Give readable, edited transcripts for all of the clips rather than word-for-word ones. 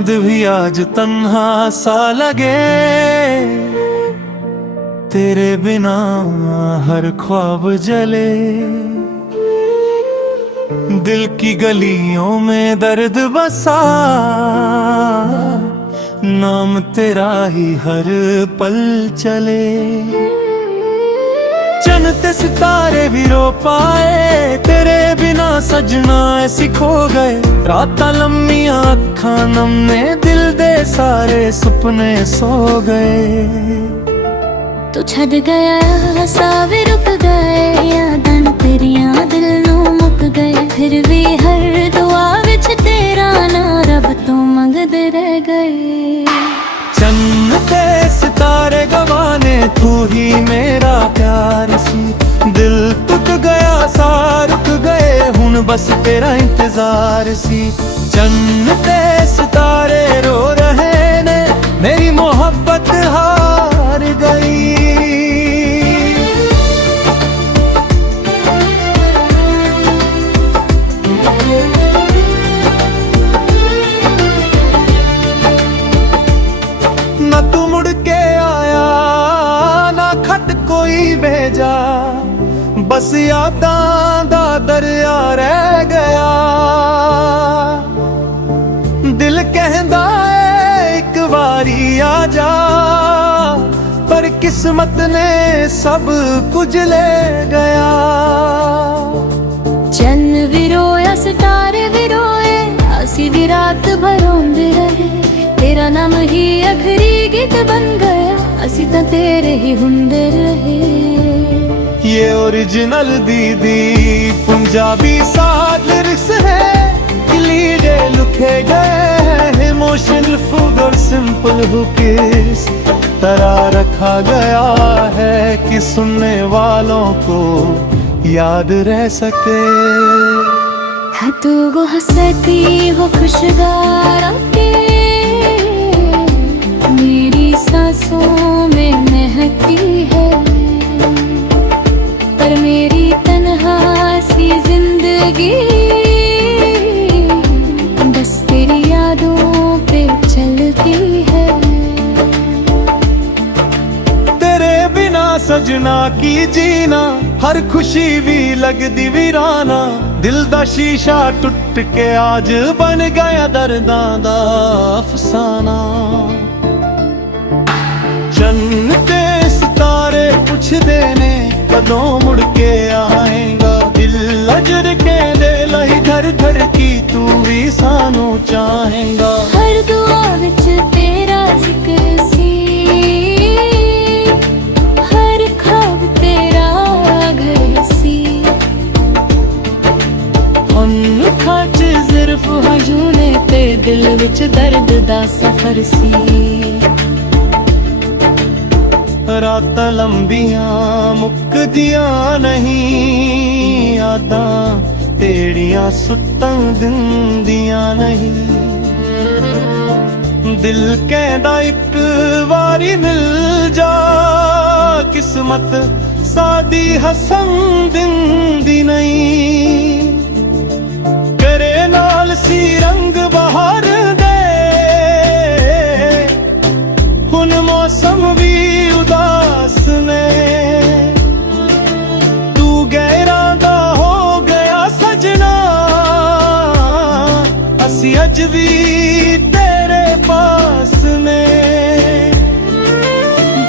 चांद भी आज तन्हा सा लगे, तेरे बिना हर ख्वाब जले। दिल की गलियों में दर्द बसा, नाम तेरा ही हर पल चले। चन्नते सितारे भी रो पाए, तेरे बिना सजना ऐसी खो गए। रात लम्मियां अखां नमने, दिल दे सारे सुपने सो गए। तू छड़ गया सावे रुक गए, यादां तेरियां दिल नू मुक गए। फिर भी हर दुआ विच तेरा ना रब तो मंगदे रह गए। चन्नते सितारे गवाने, तू ही मेरा प्यार सी। दिल टूट गया सा रुक गए, हुन बस तेरा इंतजार सी। चन्नते सितारे रो रहे ने, मेरी मोहब्बत हार गई। ना तू मुड़ के आया, ना खत कोई भेजा, बस यादां दा दरिया रह गया। दिल कहंदा है एक वारी आ जा, पर किस्मत ने सब कुछ ले गया। चन्न भी रोया सितारे भी रोए, असी भी रात भर रोंदे रहे। तेरा नाम ही आखिरी गीत बन गया, असी तां तेरे ही हुंदे रहे। ये ओरिजिनल दीदी पंजाबी साथ लिरिक्स है, लीडे लिखे गए। इमोशनल फूड और सिंपल हुक्स तरह रखा गया है, कि सुनने वालों को याद रह सके। हाँ तू वो हंसती हो खुशगार के, मेरी सांसों में महकती है। पर मेरी तन्हा सी जिंदगी बस तेरी यादों पे चलती है। तेरे बिना सजना की जीना, हर खुशी भी लगदी वीराना। दिल दा शीशा टुट के आज बन गया दर्दां दा अफसाना। चन्नते सितारे पुछदे ने, कदों मुड़ के आएगा। दिल अजर के दे लही धर धर की, तू भी सानू चाहेगा। हर दुआ विच तेरा जिक्र सी, हर ख्वाब तेरा घर सी। अखां च सिर्फ हजूने ते, दिल विच दर्द दा सफर सी। रात लंबियां मुकदियां नहीं, यादां तेड़ियां सुतन दिंदियां नहीं। दिल कहदा एक वारी मिल जा, किस्मत सादी हसन दिंदी नहीं। करे नाल सी रंग बहार दे, हुन मौसम भी उदास ने। तू गैरां दा हो गया सजना, असी अज भी तेरे पास ने।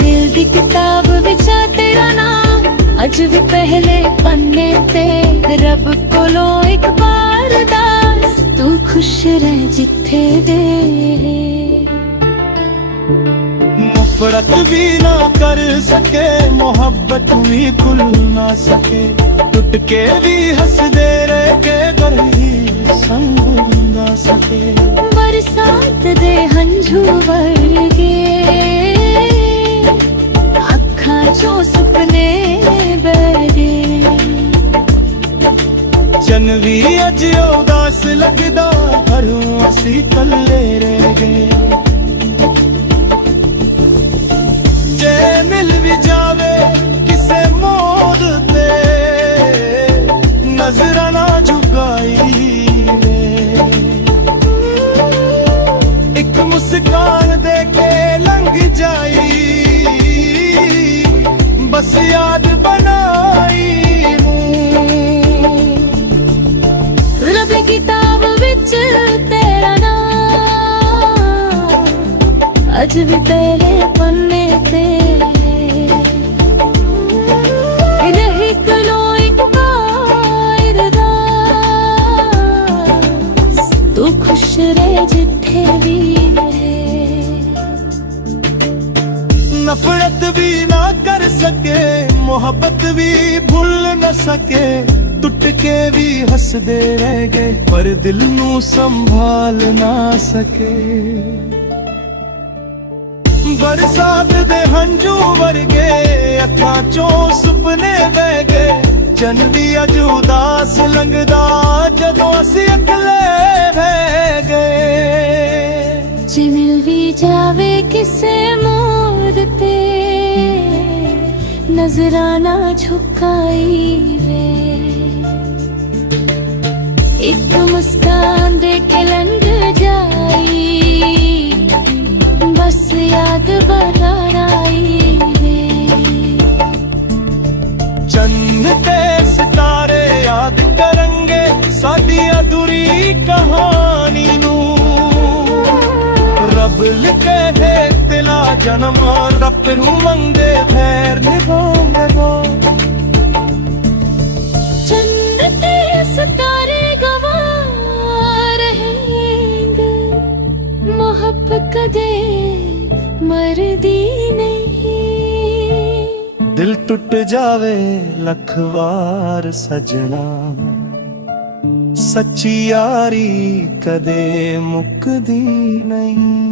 दिल दी किताब विचा तेरा नाम अज भी पहले पन्ने ते। रब कोलों एक बार दास, तू खुश रह जिथे दे। मुफरत भी ना कर सके, मोहब्बत भी खुल ना सके। टूट के भी हंस दे रहे के गली संग ना सके। बरसात दे हंझू वर्गे, अखां चों सुपने बरगे। चन भी अज उदास लगदा, घरों असी कल्ले रह गए। जे मिल भी जावे किसे मोड़ ते, नजर ना झुकाई ने। आज भी पहले पन्ने पे नहीं कलो एक बार तू खुश रहे जिथे भी रहे। नफरत भी ना कर सके, मोहब्बत भी भूल न सके, टुट के भी हंसदे रह गए पर दिल नू संभाल ना सके। बरसात दे हंजू वर्गे अखां चों सुपने बह गए, चन भी अज उदास लंघदा जदों असीं अकेले बह गए। जे मिल भी जावे किसे मोड़ ते नजराना झुकाई वे, एक मुस्कान दे के लंघ जाई बस याद बाहर आई वे। चंद ते सितारे याद करंगे साडी अधूरी कहानी नू, रब लिखे है तिला जन्म रब रू मंगे भैर निभाऊंगा। चंद ते सितारे गवा रहेंगे, मोहब्बत कदे मरदी नहीं। दिल टूट जावे लख वार सजना, सच्ची यारी कदे मुकदी नहीं।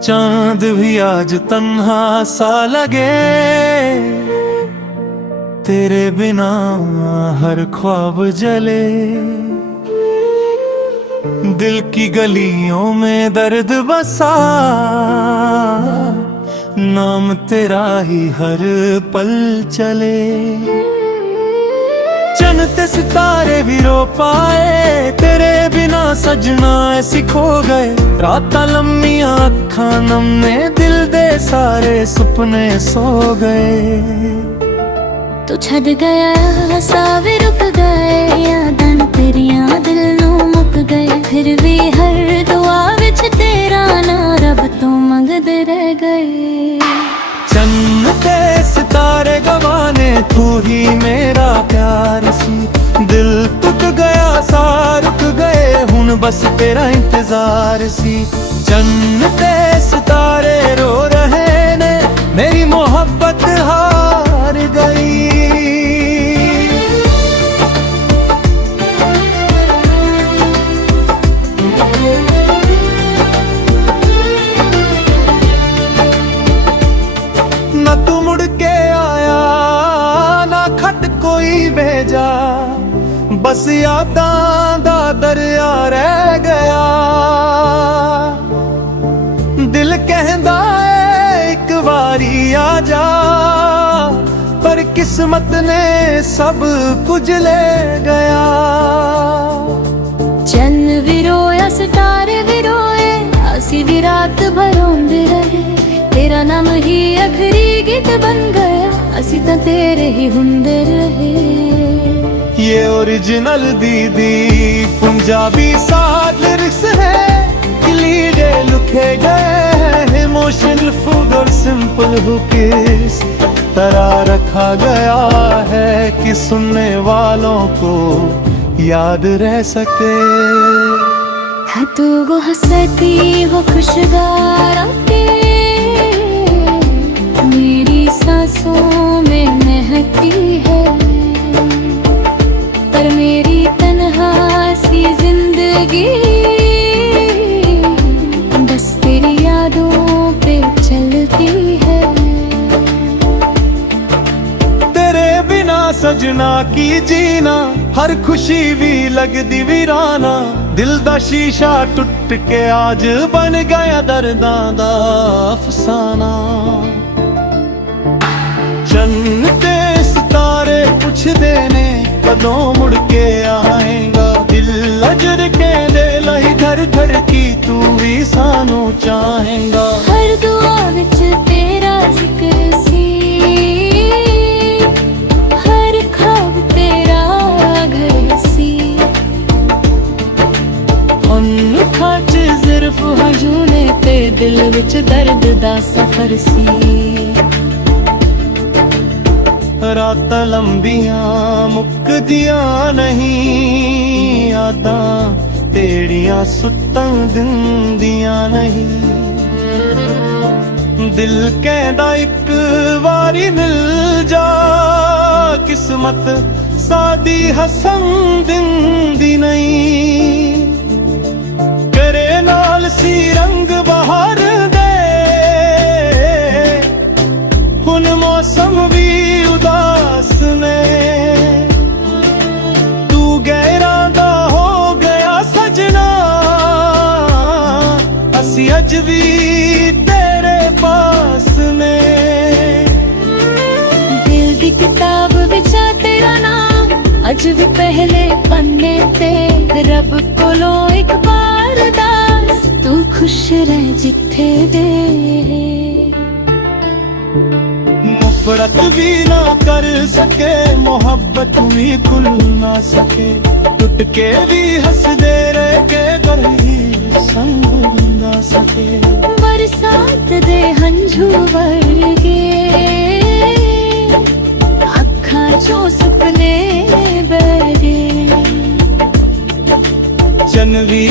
चांद भी आज तन्हा सा लगे, तेरे बिना हर ख्वाब जले। दिल की गलियों में दर्द बसा, नाम तेरा ही हर पल चले। चन ते सितारे भी रो पाए, तेरे बिना सजना ऐसी खो गए। रातां लम्मियां अखां नम ने, दिल दे सारे सुपने सो गए। तू छड़ गया सावे रुक गए, यादां तेरियां दिल नू मुक गए। फिर भी हर दुआ विच तेरा ना रब तो मंगदे रह गए। चन्न ते सितारे गवाने तू ही मेरा प्यार सी, दिल टूट गया सा रुक गए हुन बस तेरा इंतजार सी। चन्न ते सितारे रो रहे ने मेरी मोहब्बत हार गई। ना तू मुड़ के आया ना खत कोई भेजा, बस यादां दा दरिया रह गया। दिल कहंदा है एक बारी आ जा, पर किस्मत ने सब कुछ ले गया। चन्न भी रोया सितारे भी रोए, असी भी रात भर रोंदे रहे। तेरा नाम ही आखिरी गीत बन गया, असी तो तेरे ही हुंदे रहे। ये ओरिजिनल दीदी पंजाबी सा लिरिक्स है, लीडे लिखे गए हैं इमोशनल फूड और सिंपल हुक्स तरह रखा गया है कि सुनने वालों को याद रह सके। हाँ तू वो हंसती वो खुशगार के मेरी सांसों में महकती है, पर मेरी तन्हा सी जिंदगी बस तेरी यादों पे चलती है। तेरे बिना सजना की जीना हर खुशी भी लगदी वीराना। दिल दा शीशा टूट के आज बन गया दर्दां दा अफसाना। चन्न ते सितारे पुछदे ने कदों मुड़ के आएगा, दिल अजर के दे लही घर ਹਰ ਧੜਕੀ ਤੂੰ ਵੀ ਸਾਨੂੰ ਚਾਹੇਂਗਾ। ਹਰ ਦੁਆ ਵਿੱਚ ਤੇਰਾ ਜ਼ਿਕਰ ਸੀ, ਹਰ ਖਾਬ ਤੇਰਾ ਘਰ ਸੀ। ਅੱਖਾਂ 'ਚ ਸਿਰਫ ਹਜੂਨੇ ਤੇ ਦਿਲ ਵਿੱਚ ਦਰਦ ਦਾ ਸਫ਼ਰ ਸੀ। ਰਾਤਾਂ ਲੰਬੀਆਂ ਮੁੱਕਦੀਆਂ ਨਹੀਂ, ਯਾਦਾਂ ਤੇੜੀਆਂ ਸੁੱਤਣ ਦਿੰਦੀਆਂ ਨਹੀਂ। ਦਿਲ ਕਹਿੰਦਾ ਇੱਕ ਵਾਰੀ ਮਿਲ ਜਾ, ਕਿਸਮਤ ਸਾਡੀ ਹਸਨ ਦਿੰਦੀ ਨਹੀਂ। ਕਰੇ ਨਾਲ ਸੀ ਰੰਗ ਬਹਾਰ ਦੇ, ਹੁਣ ਮੌਸਮ ਵੀ ਉਦਾਸ ਨੇ। ਤੂੰ ਗਹਿਰਾਂ ਦਾ ਹੋ ਗਿਆ ਸਜਣਾ, ਅਸੀਂ ਅੱਜ ਵੀ ਤੇਰੇ ਪਾਸ ਨੇ। ਦਿਲ ਦੀ ਕਿਤਾਬ ਵਿੱਚ ਆ ਤੇਰਾ ਨਾਮ, ਅੱਜ ਵੀ ਪਹਿਲੇ ਪੰਨੇ ਤੇ। ਰੱਬ ਕੋਲੋਂ ਇੱਕ ਵਾਰ ਅਰਦਾਸ, ਤੂੰ ਖੁਸ਼ ਰਹਿ ਜਿੱਥੇ ਦੇ। ਨਫ਼ਰਤ ਵੀ ਨਾ ਕਰ ਸਕੇ, ਮੁਹੱਬਤ ਵੀ ਖੁੱਲ ਨਾ ਸਕੇ। ਟੁੱਟ ਕੇ ਵੀ ਹੱਸਦੇ ਰਹਿ ਕੇ ਗਰੀ ਸੰਗ ਨਾ ਸਕੇ। ਬਰਸਾਤ ਦੇ ਹੰਝੂ ਵਰਗੇ ਅੱਖਾਂ 'ਚੋਂ ਸੁਪਨੇ ਬਹਿ ਗਏ। ਚੰਨ ਵੀ